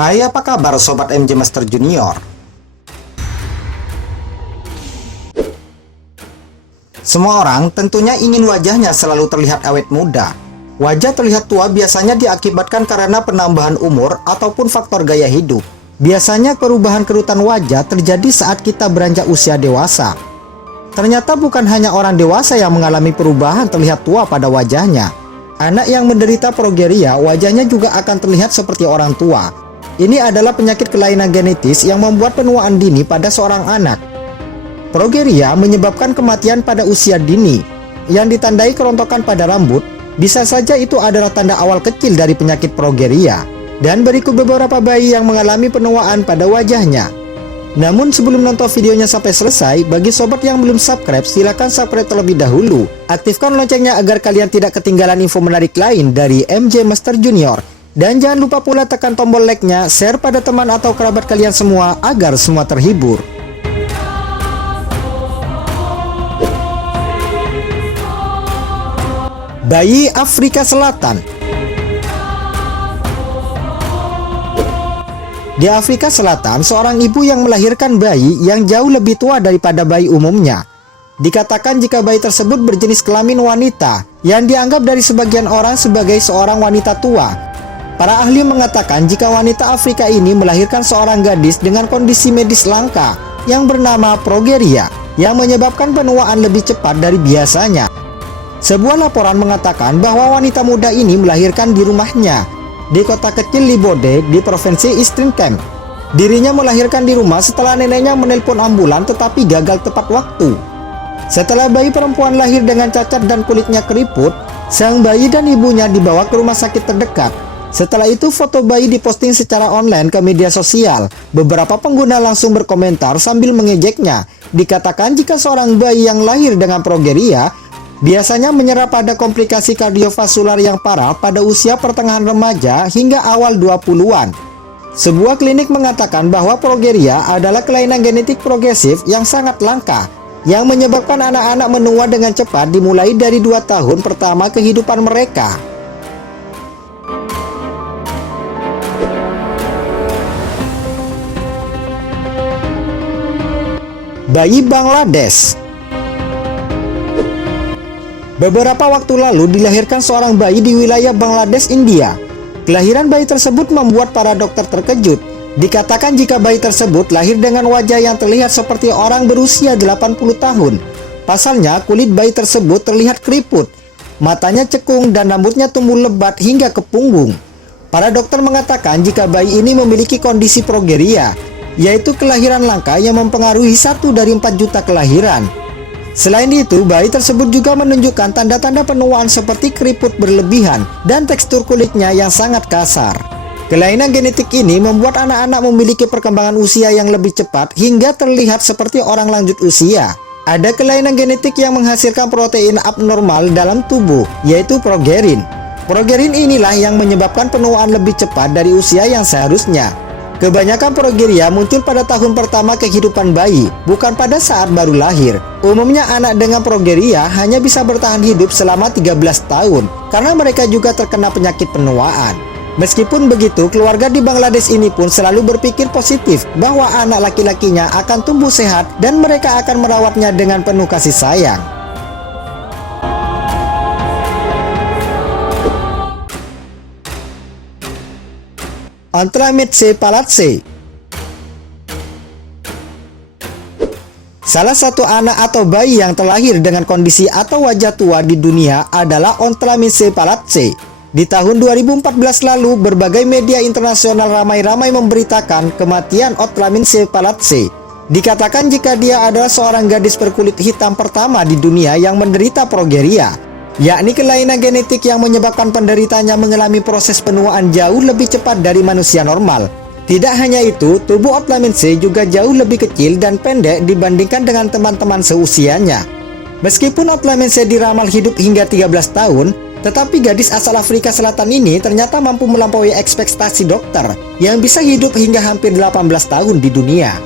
Hai, apa kabar Sobat MJ Master Junior? Semua orang tentunya ingin wajahnya selalu terlihat awet muda. Wajah terlihat tua biasanya diakibatkan karena penambahan umur ataupun faktor gaya hidup. Biasanya perubahan kerutan wajah terjadi saat kita beranjak usia dewasa. Ternyata bukan hanya orang dewasa yang mengalami perubahan terlihat tua pada wajahnya. Anak yang menderita progeria wajahnya juga akan terlihat seperti orang tua. Ini adalah penyakit kelainan genetis yang membuat penuaan dini pada seorang anak. Progeria menyebabkan kematian pada usia dini, yang ditandai kerontokan pada rambut. Bisa saja itu adalah tanda awal kecil dari penyakit progeria. Dan berikut beberapa bayi yang mengalami penuaan pada wajahnya. Namun sebelum nonton videonya sampai selesai, bagi sobat yang belum subscribe, silakan subscribe terlebih dahulu. Aktifkan loncengnya agar kalian tidak ketinggalan info menarik lain dari MJ Master Junior. Dan jangan lupa pula tekan tombol like-nya, share pada teman atau kerabat kalian semua agar semua terhibur. Bayi Afrika Selatan. Di Afrika Selatan, seorang ibu yang melahirkan bayi yang jauh lebih tua daripada bayi umumnya. Dikatakan jika bayi tersebut berjenis kelamin wanita, yang dianggap dari sebagian orang sebagai seorang wanita tua. Para ahli mengatakan jika wanita Afrika ini melahirkan seorang gadis dengan kondisi medis langka yang bernama progeria, yang menyebabkan penuaan lebih cepat dari biasanya. Sebuah laporan mengatakan bahwa wanita muda ini melahirkan di rumahnya, di kota kecil Libode di provinsi Eastern Cape. Dirinya melahirkan di rumah setelah neneknya menelpon ambulan tetapi gagal tepat waktu. Setelah bayi perempuan lahir dengan cacat dan kulitnya keriput, sang bayi dan ibunya dibawa ke rumah sakit terdekat. Setelah itu foto bayi diposting secara online ke media sosial. Beberapa pengguna langsung berkomentar sambil mengejeknya. Dikatakan jika seorang bayi yang lahir dengan progeria biasanya menyerah pada komplikasi kardiovaskular yang parah pada usia pertengahan remaja hingga awal 20-an. Sebuah klinik mengatakan bahwa progeria adalah kelainan genetik progresif yang sangat langka yang menyebabkan anak-anak menua dengan cepat dimulai dari 2 tahun pertama kehidupan mereka. Bayi Bangladesh. Beberapa waktu lalu dilahirkan seorang bayi di wilayah Bangladesh, India. Kelahiran bayi tersebut membuat para dokter terkejut. Dikatakan jika bayi tersebut lahir dengan wajah yang terlihat seperti orang berusia 80 tahun. Pasalnya, kulit bayi tersebut terlihat keriput, matanya cekung dan rambutnya tumbuh lebat hingga ke punggung. Para dokter mengatakan jika bayi ini memiliki kondisi progeria, yaitu kelahiran langka yang mempengaruhi 1 dari 4 juta kelahiran. Selain itu, bayi tersebut juga menunjukkan tanda-tanda penuaan seperti keriput berlebihan dan tekstur kulitnya yang sangat kasar. Kelainan genetik ini membuat anak-anak memiliki perkembangan usia yang lebih cepat hingga terlihat seperti orang lanjut usia. Ada kelainan genetik yang menghasilkan protein abnormal dalam tubuh, yaitu progerin. Progerin inilah yang menyebabkan penuaan lebih cepat dari usia yang seharusnya. Kebanyakan progeria muncul pada tahun pertama kehidupan bayi, bukan pada saat baru lahir. Umumnya anak dengan progeria hanya bisa bertahan hidup selama 13 tahun, karena mereka juga terkena penyakit penuaan. Meskipun begitu, keluarga di Bangladesh ini pun selalu berpikir positif bahwa anak laki-lakinya akan tumbuh sehat dan mereka akan merawatnya dengan penuh kasih sayang. Oltramidze Palatse. Salah satu anak atau bayi yang terlahir dengan kondisi atau wajah tua di dunia adalah Oltramidze Palatse. Di tahun 2014 lalu, berbagai media internasional ramai-ramai memberitakan kematian Oltramidze Palatse. Dikatakan jika dia adalah seorang gadis berkulit hitam pertama di dunia yang menderita progeria, yakni kelainan genetik yang menyebabkan penderitanya mengalami proses penuaan jauh lebih cepat dari manusia normal. Tidak hanya itu, tubuh Oltramidze juga jauh lebih kecil dan pendek dibandingkan dengan teman-teman seusianya. Meskipun Oltramidze diramal hidup hingga 13 tahun, tetapi gadis asal Afrika Selatan ini ternyata mampu melampaui ekspektasi dokter yang bisa hidup hingga hampir 18 tahun di dunia.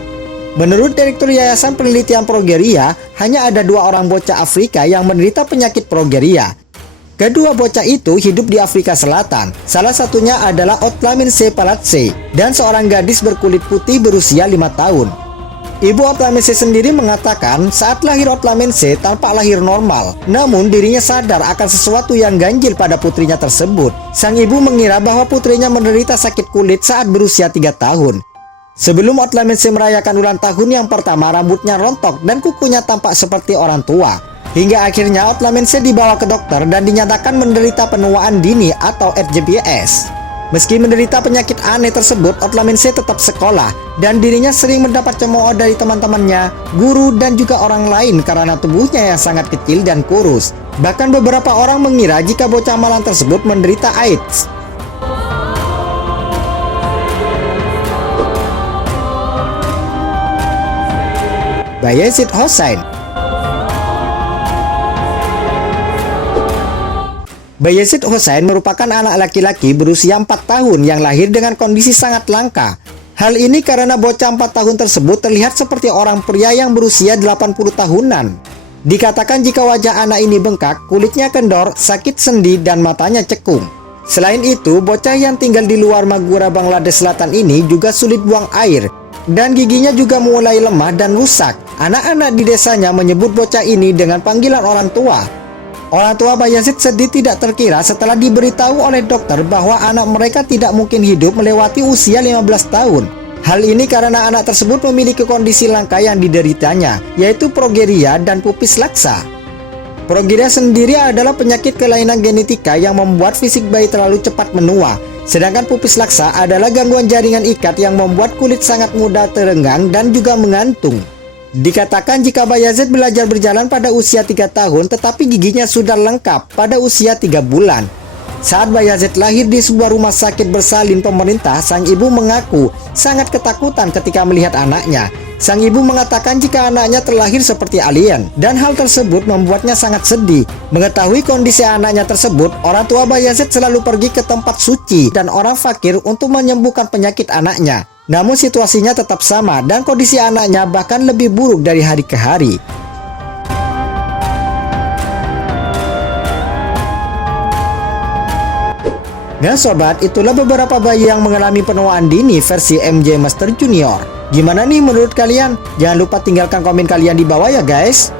Menurut Direktur Yayasan Penelitian Progeria, hanya ada 2 orang bocah Afrika yang menderita penyakit progeria. Kedua bocah itu hidup di Afrika Selatan. Salah satunya adalah Otlamense Palatse dan seorang gadis berkulit putih berusia 5 tahun. Ibu Otlamense sendiri mengatakan saat lahir Otlamense tampak lahir normal, namun dirinya sadar akan sesuatu yang ganjil pada putrinya tersebut. Sang ibu mengira bahwa putrinya menderita sakit kulit saat berusia 3 tahun. Sebelum Otlamense merayakan ulang tahun yang pertama, rambutnya rontok dan kukunya tampak seperti orang tua. Hingga akhirnya Otlamense dibawa ke dokter dan dinyatakan menderita penuaan dini atau RJBS. Meski menderita penyakit aneh tersebut, Otlamense tetap sekolah dan dirinya sering mendapat cemooh dari teman-temannya, guru, dan juga orang lain karena tubuhnya yang sangat kecil dan kurus. Bahkan beberapa orang mengira jika bocah malang tersebut menderita AIDS. Bayezid Hossein. Bayezid Hossein merupakan anak laki-laki berusia 4 tahun yang lahir dengan kondisi sangat langka. Hal ini karena bocah 4 tahun tersebut terlihat seperti orang pria yang berusia 80 tahunan. Dikatakan jika wajah anak ini bengkak, kulitnya kendor, sakit sendi, dan matanya cekung. Selain itu, bocah yang tinggal di luar Magura, Bangladesh Selatan ini juga sulit buang air, dan giginya juga mulai lemah dan rusak. Anak-anak di desanya menyebut bocah ini dengan panggilan orang tua. Orang tua Bayezid sedih tidak terkira setelah diberitahu oleh dokter bahwa anak mereka tidak mungkin hidup melewati usia 15 tahun. Hal ini karena anak tersebut memiliki kondisi langka yang dideritanya, yaitu progeria dan pupis laksa. Progeria sendiri adalah penyakit kelainan genetika yang membuat fisik bayi terlalu cepat menua. Sedangkan pupis laksa adalah gangguan jaringan ikat yang membuat kulit sangat mudah terenggang dan juga mengantung. Dikatakan jika Bayezid belajar berjalan pada usia 3 tahun, tetapi giginya sudah lengkap pada usia 3 bulan. Saat Bayezid lahir di sebuah rumah sakit bersalin pemerintah, sang ibu mengaku sangat ketakutan ketika melihat anaknya. Sang ibu mengatakan jika anaknya terlahir seperti alien, dan hal tersebut membuatnya sangat sedih. Mengetahui kondisi anaknya tersebut, orang tua Bayezid selalu pergi ke tempat suci dan orang fakir untuk menyembuhkan penyakit anaknya. Namun situasinya tetap sama dan kondisi anaknya bahkan lebih buruk dari hari ke hari. Nah sobat, itulah beberapa bayi yang mengalami penuaan dini versi MJ Master Junior. Gimana nih menurut kalian? Jangan lupa tinggalkan komen kalian di bawah ya guys.